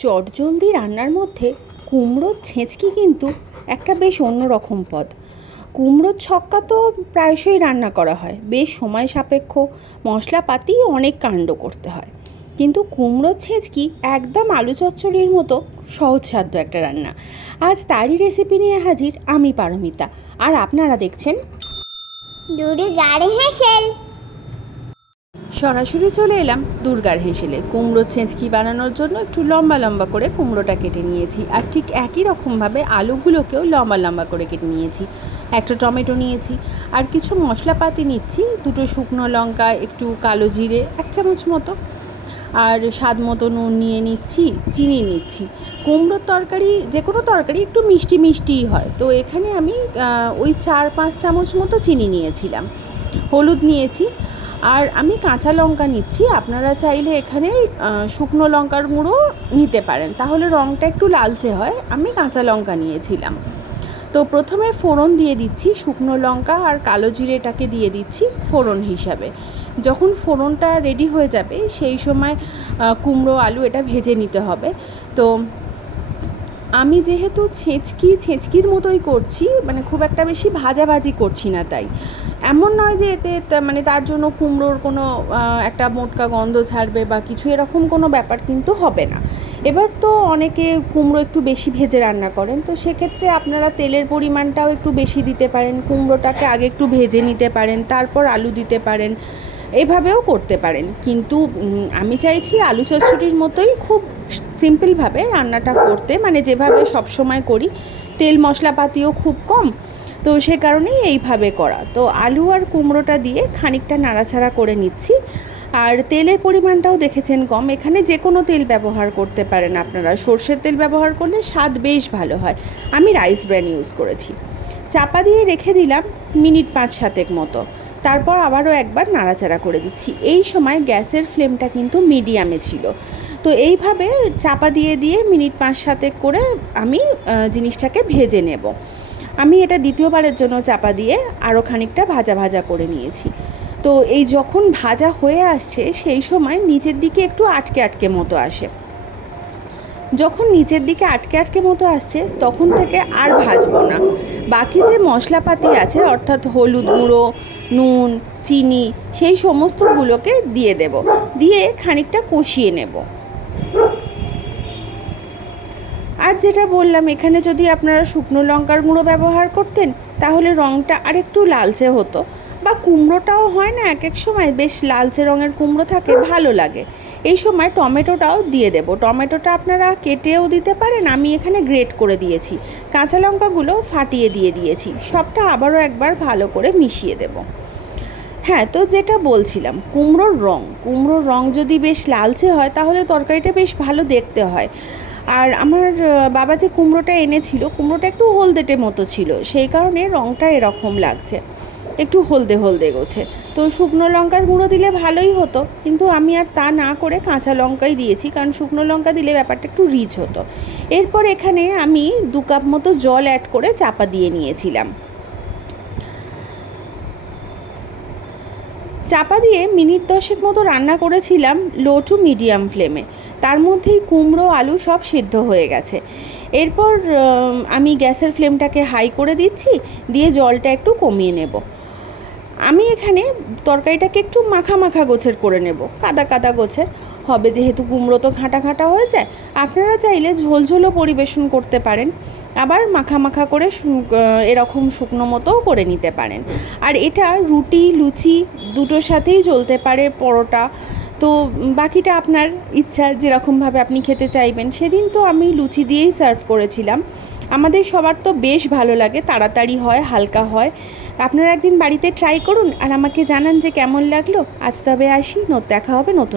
চটজলদি রান্নার মধ্যে কুমড়োর ছেঁচকি কিন্তু একটা বেশ অন্যরকম পদ। কুমড়োর ছক্কা তো প্রায়শই রান্না করা হয়, বেশ সময় সাপেক্ষ, মশলাপাতি অনেক কাণ্ড করতে হয়। কিন্তু কুমড়োর ছেঁচকি একদম আলু চচ্চড়ির মতো সহজসাধ্য একটা রান্না। আজ তারই রেসিপি নিয়ে হাজির আমি পারমিতা, আর আপনারা দেখছেন দুর্গার হেসেল। সরাসরি চলে এলাম দুর্গার হেসেলে। কুমড়োর ছেঁচকি বানানোর জন্য একটু লম্বা লম্বা করে কুমড়োটা কেটে নিয়েছি, আর ঠিক একই রকমভাবে আলুগুলোকেও লম্বা লম্বা করে কেটে নিয়েছি। একটা টমেটো নিয়েছি, আর কিছু মশলাপাতি নিচ্ছি, দুটো শুকনো লঙ্কা, একটু কালো জিরে, 1 চামচ মতো, আর স্বাদ মতো নুন নিয়ে নিচ্ছি, চিনি নিচ্ছি। কুমড়োর তরকারি, যে কোনো তরকারি একটু মিষ্টি মিষ্টিই হয়, তো এখানে আমি ওই 4-5 চামচ মতো চিনি নিয়েছিলাম। হলুদ নিয়েছি, আর আমি কাঁচা লঙ্কা নিচ্ছি। আপনারা চাইলে এখানে শুকনো লঙ্কার গুঁড়ো নিতে পারেন, তাহলে রঙটা একটু লালচে হয়। আমি কাঁচা লঙ্কা নিয়েছিলাম। তো প্রথমে ফোড়ন দিয়ে দিচ্ছি, শুকনো লঙ্কা আর কালো জিরেটাকে দিয়ে দিচ্ছি ফোড়ন হিসাবে। যখন ফোড়নটা রেডি হয়ে যাবে সেই সময় কুমড়ো আলু এটা ভেজে নিতে হবে। তো আমি যেহেতু ছেঁচকির মতোই করছি, মানে খুব একটা বেশি ভাজাভাজি করছি না, তাই এমন নয় যে এতে মানে তার জন্য কুমড়োর কোনো একটা মোটকা গন্ধ ছাড়বে বা কিছু, এরকম কোনো ব্যাপার কিন্তু হবে না। এবার তো অনেকে কুমড়ো একটু বেশি ভেজে রান্না করেন, তো সেক্ষেত্রে আপনারা তেলের পরিমাণটাও একটু বেশি দিতে পারেন, কুমড়োটাকে আগে একটু ভেজে নিতে পারেন, তারপর আলু দিতে পারেন, এভাবেও করতে পারেন। কিন্তু আমি চাইছি আলু চচ্চড়ির মতোই খুব সিম্পলভাবে রান্নাটা করতে, মানে যেভাবে সবসময় করি, তেল মশলাপাতিও খুব কম, তো সে কারণেই এইভাবে করা। তো আলু আর কুমড়োটা দিয়ে খানিকটা নাড়াচাড়া করে নিচ্ছি। আর তেলের পরিমাণটাও দেখেছেন কম, এখানে যে কোনো তেল ব্যবহার করতে পারেন আপনারা। সর্ষের তেল ব্যবহার করলে স্বাদ বেশ ভালো হয়। আমি রাইস ব্র্যান ইউজ করেছি। চাপা দিয়ে রেখে দিলাম মিনিট 5-7 মতো, তারপর আবারও একবার নাড়াচাড়া করে দিচ্ছি। এই সময় গ্যাসের ফ্লেমটা কিন্তু মিডিয়ামে ছিল। তো এইভাবে চাপা দিয়ে দিয়ে মিনিট 5-7 করে আমি জিনিসটাকে ভেজে নেব। আমি এটা দ্বিতীয়বারের জন্য চাপা দিয়ে আরও খানিকটা ভাজা ভাজা করে নিয়েছি। তো এই যখন ভাজা হয়ে আসছে সেই সময় নিচের দিকে একটু আটকে আটকে মতো আসে। যখন নিচের দিকে আটকে আটকে মতো আসছে তখন থেকে আর ভাজবো না। বাকি যে মশলাপাতি আছে, অর্থাৎ হলুদ গুঁড়ো, নুন, চিনি, সেই সমস্তগুলোকে দিয়ে দেব, দিয়ে খানিকটা কষিয়ে নেব। আর যেটা বললাম, এখানে যদি আপনারা শুকনো লঙ্কার গুঁড়ো ব্যবহার করতেন তাহলে রঙটা আরেকটু লালচে হতো, বা কুমড়োটাও হয় না এক এক সময় বেশ লালচে রঙের কুমড়ো থাকে, ভালো লাগে। এই সময় টমেটোটাও দিয়ে দেব। টমেটোটা আপনারা কেটেও দিতে পারেন, আমি এখানে গ্রেট করে দিয়েছি। কাঁচা লঙ্কাগুলো ফাটিয়ে দিয়ে দিয়েছি। সবটা আবারও একবার ভালো করে মিশিয়ে দেব। হ্যাঁ, তো যেটা বলছিলাম, কুমড়োর রঙ যদি বেশ লালচে হয় তাহলে তরকারিটা বেশ ভালো দেখতে হয়। আর আমার বাবা যে কুমড়োটা এনেছিল, কুমড়োটা একটু হলদেটে মতো ছিল, সেই কারণে রঙটা এরকম লাগছে, একটু হলদে হলদে গোছে। তো শুকনো লঙ্কার গুঁড়ো দিলে ভালোই হতো, কিন্তু আমি আর তা না করে কাঁচা লঙ্কাই দিয়েছি, কারণ শুকনো লঙ্কা দিলে ব্যাপারটা একটু রিচ হতো। এরপর এখানে আমি 2 কাপ মতো জল অ্যাড করে চাপা দিয়ে নিয়েছিলাম। চাপা দিয়ে মিনিট 10 মতো রান্না করেছিলাম লো টু মিডিয়াম ফ্লেমে। তার মধ্যেই কুমড়ো আলু সব সিদ্ধ হয়ে গেছে। এরপর আমি গ্যাসের ফ্লেমটাকে হাই করে দিচ্ছি, দিয়ে জলটা একটু কমিয়ে নেব। আমি এখানে তরকারিটাকে একটু মাখা মাখা গোছের করে নেব, কাদা কাদা গোছের হবে, যেহেতু কুমড়ো তো ঘাঁটা ঘাঁটা হয়ে যায়। আপনারা চাইলে ঝোলঝোলও পরিবেশন করতে পারেন, আবার মাখা মাখা করে এরকম শুকনো মতোও করে নিতে পারেন। আর এটা রুটি, লুচি দুটোর সাথেই চলতে পারে, পরোটা। তো বাকিটা আপনার ইচ্ছা, যেরকমভাবে আপনি খেতে চাইবেন। সেদিন তো আমি লুচি দিয়েই সার্ভ করেছিলাম। আমাদের সবার তো বেশ ভালো লাগে, তাড়াতাড়ি হয়, হালকা হয়। আপনারা একদিন বাড়িতে ট্রাই করুন আর আমাকে জানান যে কেমন লাগলো। আজ তবে আসি, দেখা হবে নতুন